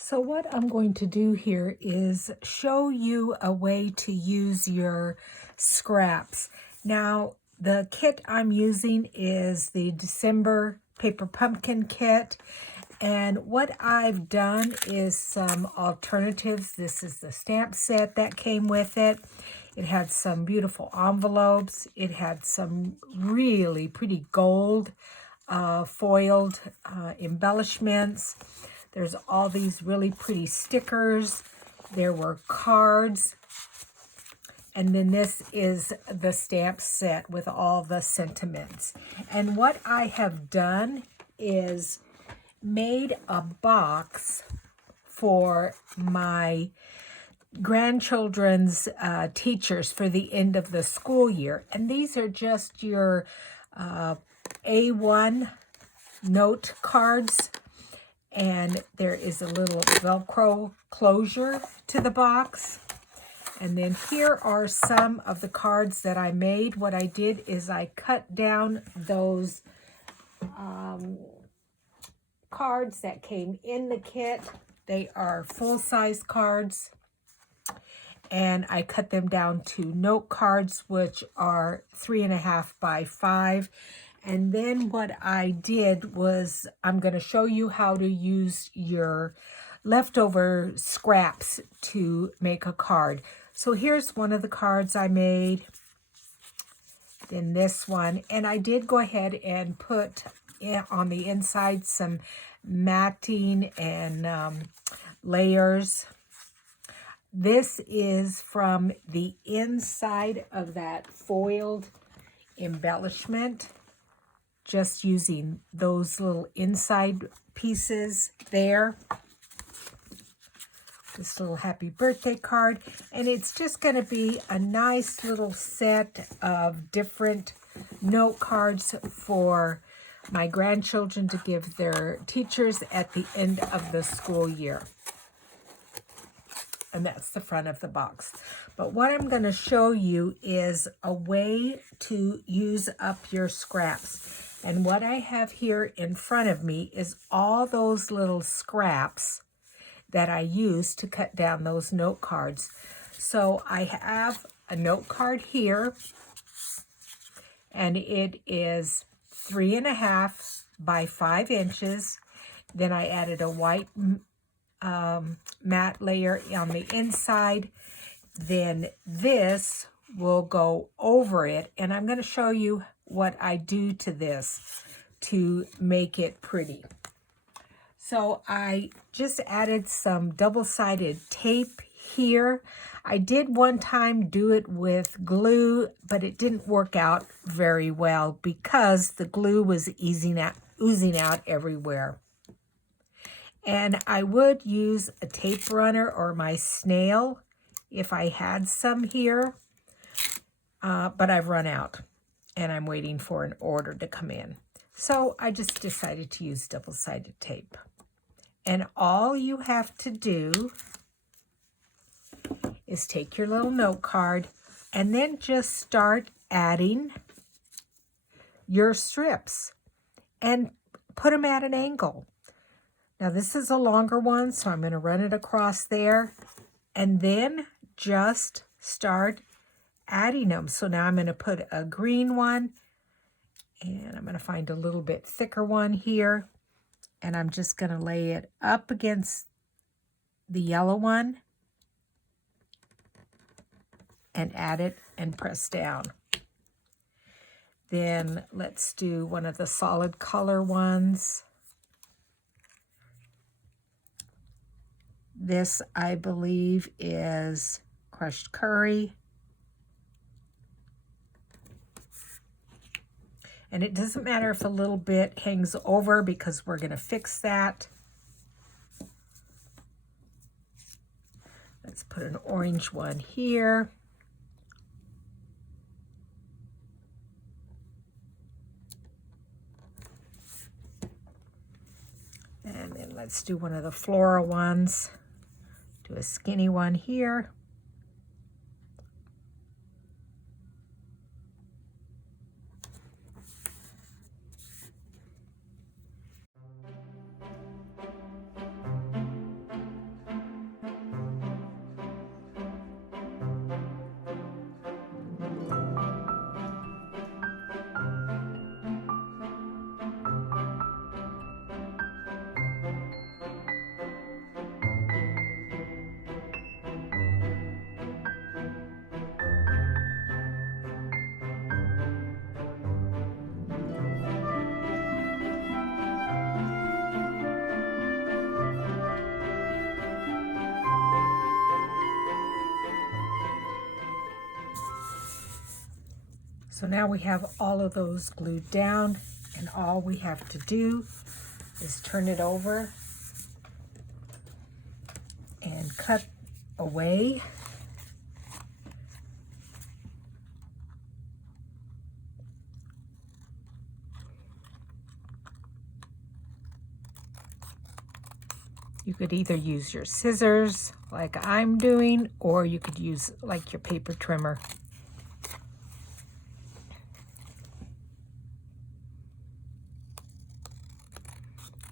So what I'm going to do here is show you a way to use your scraps. Now, the kit I'm using is the December Paper Pumpkin Kit. And what I've done is some alternatives. This is the stamp set that came with it. It had some beautiful envelopes. It had some really pretty gold foiled embellishments. There's all these really pretty stickers. There were cards. And then this is the stamp set with all the sentiments. And what I have done is made a box for my grandchildren's teachers for the end of the school year. And these are just your A1 note cards. And there is a little Velcro closure to the box. And then here are some of the cards that I made. What I did is I cut down those cards that came in the kit. They are full-size cards. And I cut them down to note cards, which are 3.5 by 5. And then what I did was I'm going to show you how to use your leftover scraps to make a card. So here's one of the cards I made. Then this one. And I did go ahead and put on the inside some matting and layers. This is from the inside of that foiled embellishment. Just using those little inside pieces there. This little happy birthday card. And it's just going to be a nice little set of different note cards for my grandchildren to give their teachers at the end of the school year. And that's the front of the box. But what I'm going to show you is a way to use up your scraps. And what I have here in front of me is all those little scraps that I used to cut down those note cards. So I have a note card here, and it is 3.5 by 5 inches. Then I added a white matte layer on the inside. Then this will go over it, and I'm going to show you what I do to this to make it pretty. So I just added some double-sided tape here. I did one time do it with glue, but it didn't work out very well because the glue was oozing out everywhere. And I would use a tape runner or my snail if I had some here, but I've run out and I'm waiting for an order to come in. So I just decided to use double-sided tape. And all you have to do is take your little note card and then just start adding your strips and put them at an angle. Now this is a longer one, so I'm going to run it across there and then just start adding them. So now I'm going to put a green one, and I'm going to find a little bit thicker one here, and I'm just going to lay it up against the yellow one and add it and press down. Then let's do one of the solid color ones. This, I believe, is crushed curry. And it doesn't matter if a little bit hangs over because we're going to fix that. Let's put an orange one here. And then let's do one of the floral ones. Do a skinny one here. So now we have all of those glued down, and all we have to do is turn it over and cut away. You could either use your scissors like I'm doing, or you could use like your paper trimmer.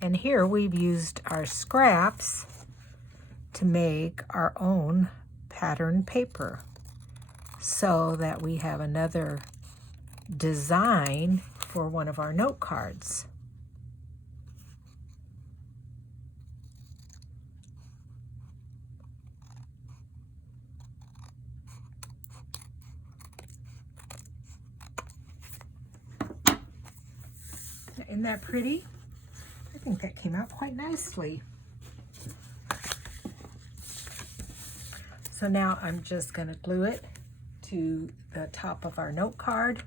And here we've used our scraps to make our own pattern paper so that we have another design for one of our note cards. Isn't that pretty? I think that came out quite nicely. So now I'm just going to glue it to the top of our note card.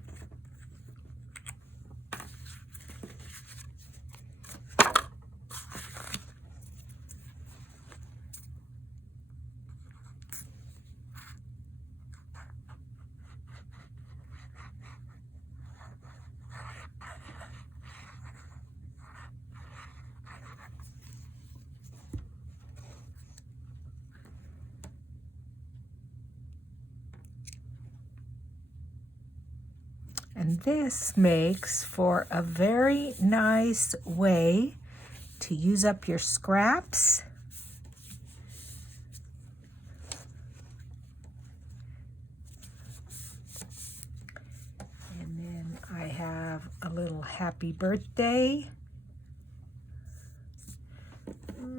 And this makes for a very nice way to use up your scraps. And then I have a little happy birthday.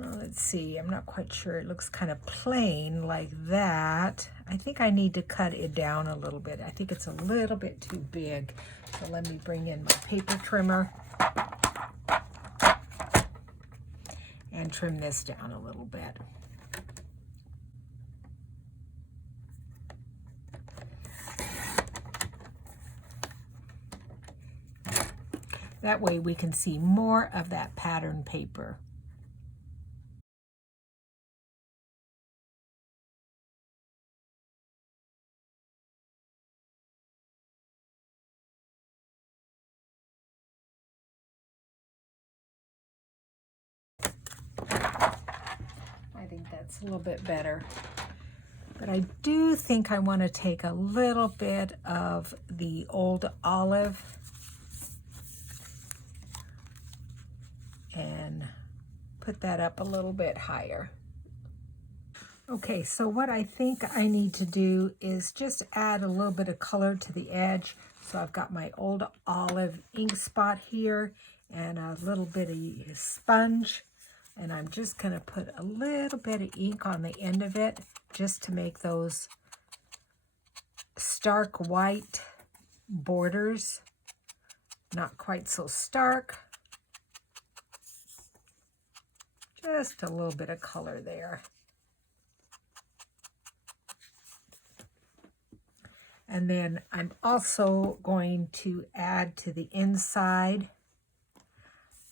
Let's see, I'm not quite sure. It looks kind of plain like that. I think I need to cut it down a little bit. I think it's a little bit too big. So let me bring in my paper trimmer and trim this down a little bit. That way we can see more of that pattern paper. I think that's a little bit better. But I do think I want to take a little bit of the old olive and put that up a little bit higher. Okay, so what I think I need to do is just add a little bit of color to the edge. So I've got my old olive ink spot here and a little bit of sponge. And I'm just going to put a little bit of ink on the end of it just to make those stark white borders not quite so stark. Just a little bit of color there. And then I'm also going to add to the inside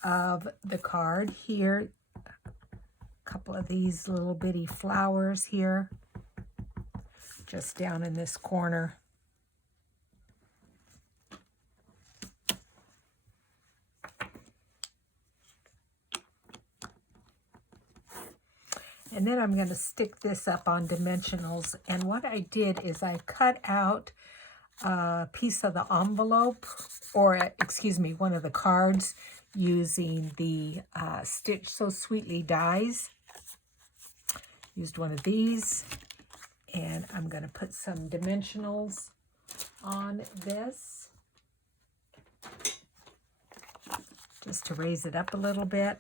of the card here a couple of these little bitty flowers here, just down in this corner. And then I'm going to stick this up on dimensionals. And what I did is I cut out a piece of the envelope, or excuse me, one of the cards, using the Stitch So Sweetly dies. Used one of these, and I'm going to put some dimensionals on this just to raise it up a little bit.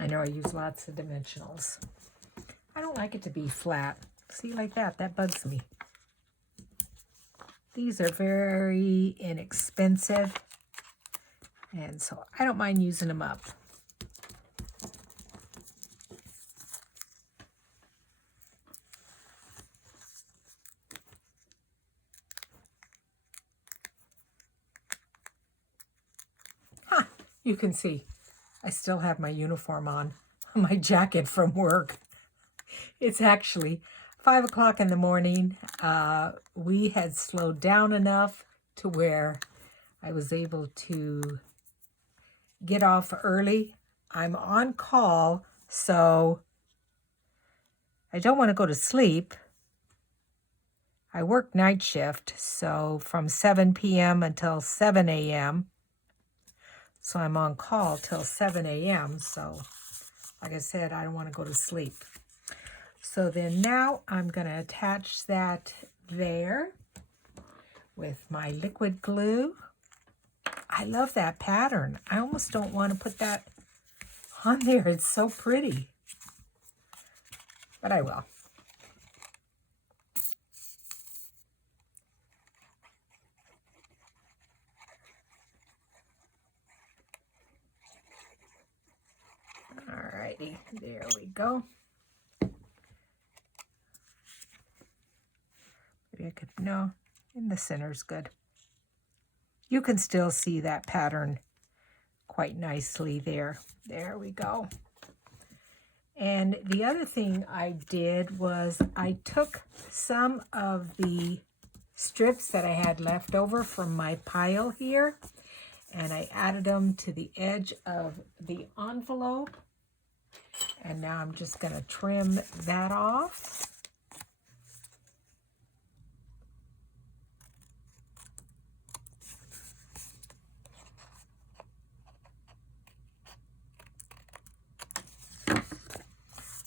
I know I use lots of dimensionals. I don't like it to be flat. See, like that, that bugs me. These are very inexpensive, and so I don't mind using them up. You can see I still have my uniform on, my jacket from work. It's actually 5 o'clock in the morning. We had slowed down enough to where I was able to get off early. I'm on call, so I don't want to go to sleep. I work night shift, so from 7 p.m. until 7 a.m. So I'm on call till 7 a.m. So like I said, I don't want to go to sleep. So then now I'm going to attach that there with my liquid glue. I love that pattern. I almost don't want to put that on there. It's so pretty. But I will. Alrighty, there we go. Maybe I could, no, in the center's good. You can still see that pattern quite nicely there. There we go. And the other thing I did was I took some of the strips that I had left over from my pile here, and I added them to the edge of the envelope. And now I'm just going to trim that off.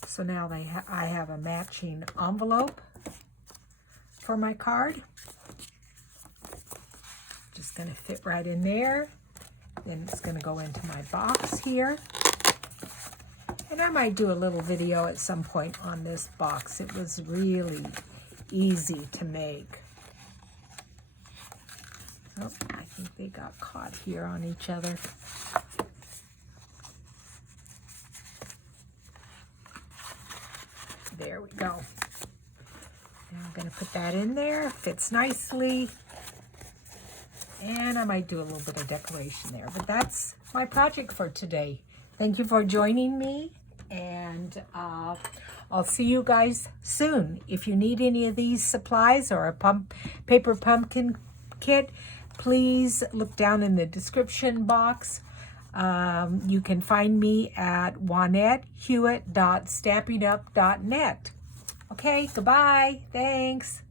So now I have a matching envelope for my card. Just going to fit right in there. Then it's going to go into my box here. And I might do a little video at some point on this box. It was really easy to make. Oh, I think they got caught here on each other. There we go. Now I'm going to put that in there. Fits nicely. And I might do a little bit of decoration there. But that's my project for today. Thank you for joining me. And I'll see you guys soon. If you need any of these supplies or a paper pumpkin kit, please look down in the description box. You can find me at JuanetteHewitt.stampingup.net. Okay, goodbye. Thanks.